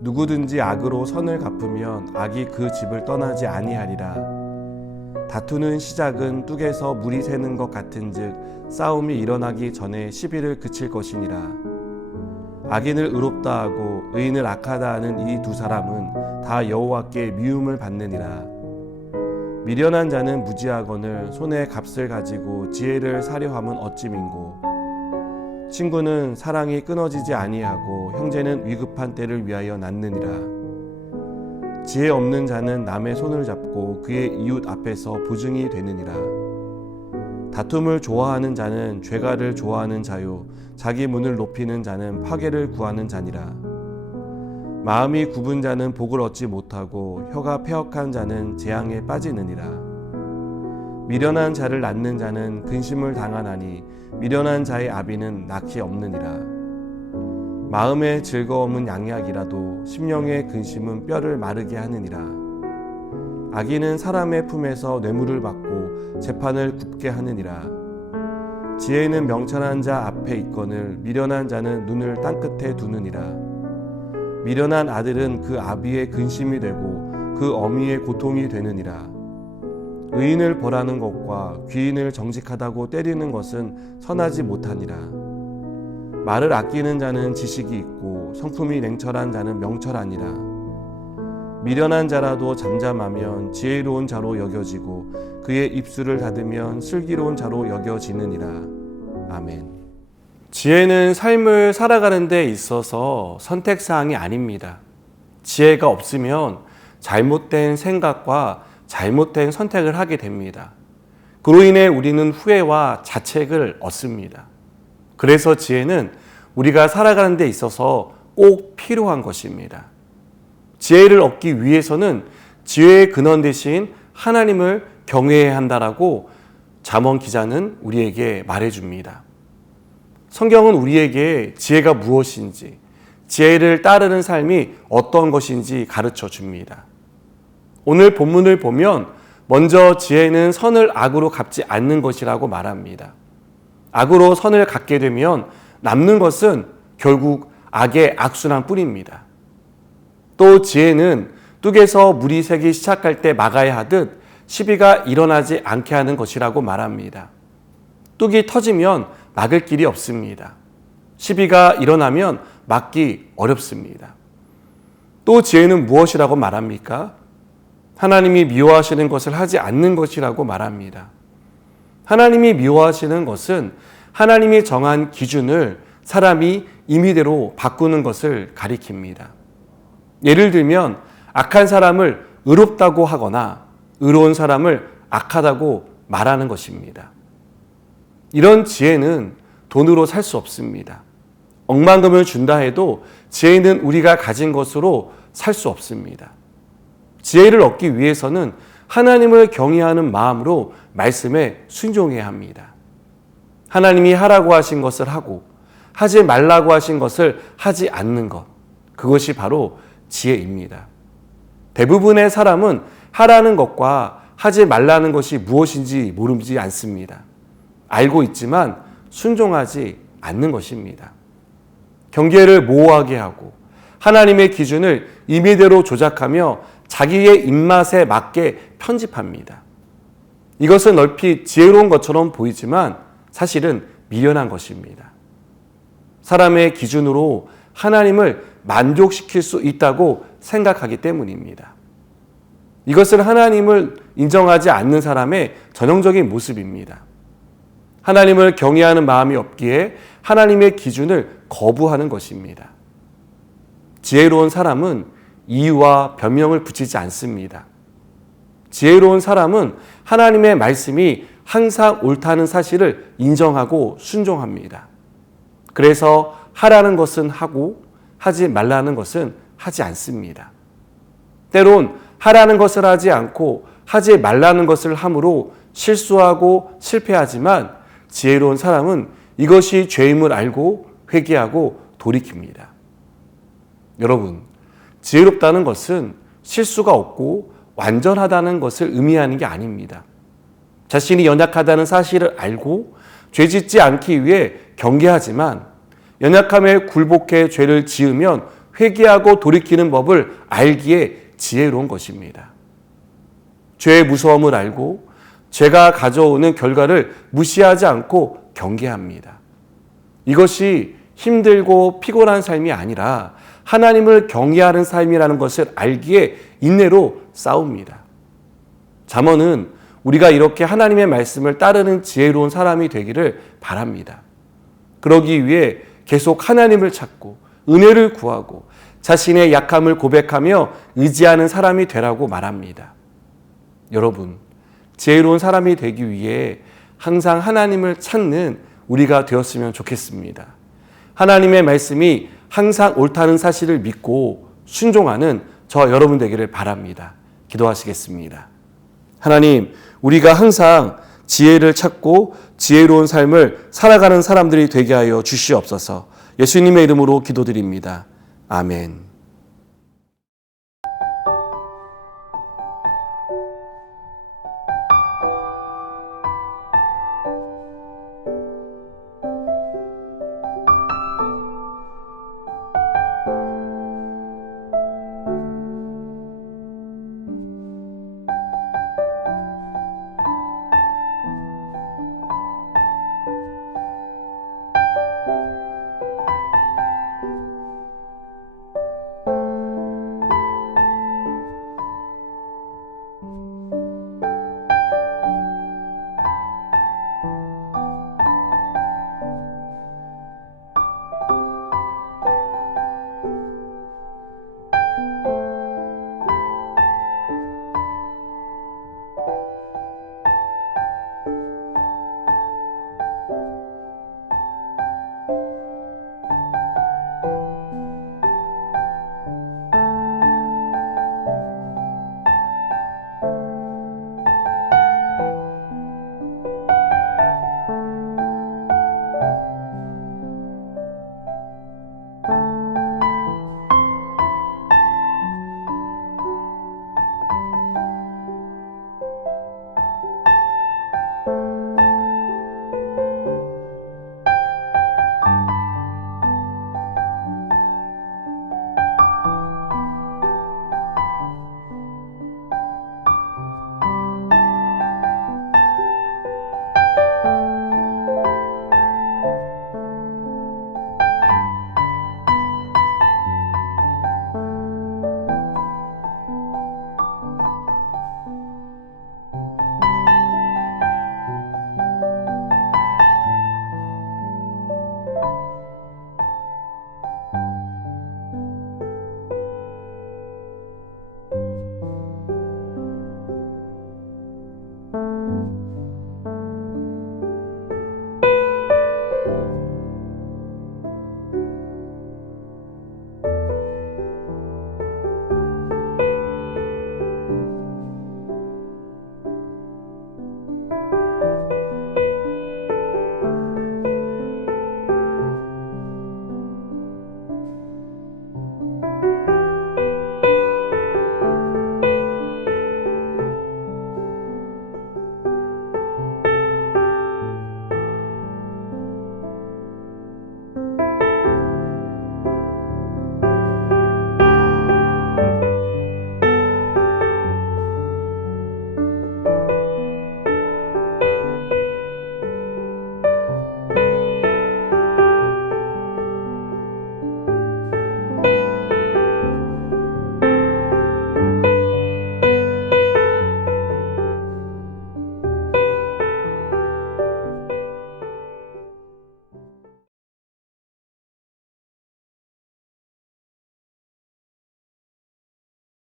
누구든지 악으로 선을 갚으면 악이 그 집을 떠나지 아니하리라. 다투는 시작은 뚝에서 물이 새는 것 같은즉 싸움이 일어나기 전에 시비를 그칠 것이니라. 악인을 의롭다 하고 의인을 악하다 하는 이 두 사람은 다 여호와께 미움을 받느니라. 미련한 자는 무지하거늘 손에 값을 가지고 지혜를 사려 함은 어찌민고. 친구는 사랑이 끊어지지 아니하고 형제는 위급한 때를 위하여 낳느니라. 지혜 없는 자는 남의 손을 잡고 그의 이웃 앞에서 보증이 되느니라. 다툼을 좋아하는 자는 죄가를 좋아하는 자요 자기 문을 높이는 자는 파괴를 구하는 자니라. 마음이 굽은 자는 복을 얻지 못하고 혀가 패역한 자는 재앙에 빠지느니라. 미련한 자를 낳는 자는 근심을 당하나니 미련한 자의 아비는 낙이 없느니라. 마음의 즐거움은 양약이라도 심령의 근심은 뼈를 마르게 하느니라. 악인은 사람의 품에서 뇌물을 받고 재판을 굽게 하느니라. 지혜는 명철한 자 앞에 있거늘 미련한 자는 눈을 땅끝에 두느니라. 미련한 아들은 그 아비의 근심이 되고 그 어미의 고통이 되느니라. 의인을 벌하는 것과 귀인을 정직하다고 때리는 것은 선하지 못하니라. 말을 아끼는 자는 지식이 있고 성품이 냉철한 자는 명철하니라. 미련한 자라도 잠잠하면 지혜로운 자로 여겨지고 그의 입술을 닫으면 슬기로운 자로 여겨지느니라. 아멘. 지혜는 삶을 살아가는 데 있어서 선택사항이 아닙니다. 지혜가 없으면 잘못된 생각과 잘못된 선택을 하게 됩니다. 그로 인해 우리는 후회와 자책을 얻습니다. 그래서 지혜는 우리가 살아가는 데 있어서 꼭 필요한 것입니다. 지혜를 얻기 위해서는 지혜의 근원 대신 하나님을 경외해야 한다라고 잠언 기자는 우리에게 말해줍니다. 성경은 우리에게 지혜가 무엇인지, 지혜를 따르는 삶이 어떤 것인지 가르쳐 줍니다. 오늘 본문을 보면 먼저 지혜는 선을 악으로 갚지 않는 것이라고 말합니다. 악으로 선을 갚게 되면 남는 것은 결국 악의 악순환 뿐입니다. 또 지혜는 뚝에서 물이 새기 시작할 때 막아야 하듯 시비가 일어나지 않게 하는 것이라고 말합니다. 뚝이 터지면 막을 길이 없습니다. 시비가 일어나면 막기 어렵습니다. 또 지혜는 무엇이라고 말합니까? 하나님이 미워하시는 것을 하지 않는 것이라고 말합니다. 하나님이 미워하시는 것은 하나님이 정한 기준을 사람이 임의대로 바꾸는 것을 가리킵니다. 예를 들면 악한 사람을 의롭다고 하거나 의로운 사람을 악하다고 말하는 것입니다. 이런 지혜는 돈으로 살 수 없습니다. 억만금을 준다 해도 지혜는 우리가 가진 것으로 살 수 없습니다. 지혜를 얻기 위해서는 하나님을 경외하는 마음으로 말씀에 순종해야 합니다. 하나님이 하라고 하신 것을 하고 하지 말라고 하신 것을 하지 않는 것, 그것이 바로 지혜입니다. 대부분의 사람은 하라는 것과 하지 말라는 것이 무엇인지 모르지 않습니다. 알고 있지만 순종하지 않는 것입니다. 경계를 모호하게 하고 하나님의 기준을 임의대로 조작하며 자기의 입맛에 맞게 편집합니다. 이것은 넓히 지혜로운 것처럼 보이지만 사실은 미련한 것입니다. 사람의 기준으로 하나님을 만족시킬 수 있다고 생각하기 때문입니다. 이것은 하나님을 인정하지 않는 사람의 전형적인 모습입니다. 하나님을 경외하는 마음이 없기에 하나님의 기준을 거부하는 것입니다. 지혜로운 사람은 이유와 변명을 붙이지 않습니다. 지혜로운 사람은 하나님의 말씀이 항상 옳다는 사실을 인정하고 순종합니다. 그래서 하라는 것은 하고 하지 말라는 것은 하지 않습니다. 때론 하라는 것을 하지 않고 하지 말라는 것을 함으로 실수하고 실패하지만 지혜로운 사람은 이것이 죄임을 알고 회개하고 돌이킵니다. 여러분, 지혜롭다는 것은 실수가 없고 완전하다는 것을 의미하는 게 아닙니다. 자신이 연약하다는 사실을 알고 죄짓지 않기 위해 경계하지만 연약함에 굴복해 죄를 지으면 회개하고 돌이키는 법을 알기에 지혜로운 것입니다. 죄의 무서움을 알고 죄가 가져오는 결과를 무시하지 않고 경계합니다. 이것이 힘들고 피곤한 삶이 아니라 하나님을 경외하는 삶이라는 것을 알기에 인내로 싸웁니다. 잠언은 우리가 이렇게 하나님의 말씀을 따르는 지혜로운 사람이 되기를 바랍니다. 그러기 위해 계속 하나님을 찾고 은혜를 구하고 자신의 약함을 고백하며 의지하는 사람이 되라고 말합니다. 여러분, 지혜로운 사람이 되기 위해 항상 하나님을 찾는 우리가 되었으면 좋겠습니다. 하나님의 말씀이 항상 옳다는 사실을 믿고 순종하는 저 여러분 되기를 바랍니다. 기도하시겠습니다. 하나님, 우리가 항상 지혜를 찾고 지혜로운 삶을 살아가는 사람들이 되게 하여 주시옵소서. 예수님의 이름으로 기도드립니다. 아멘.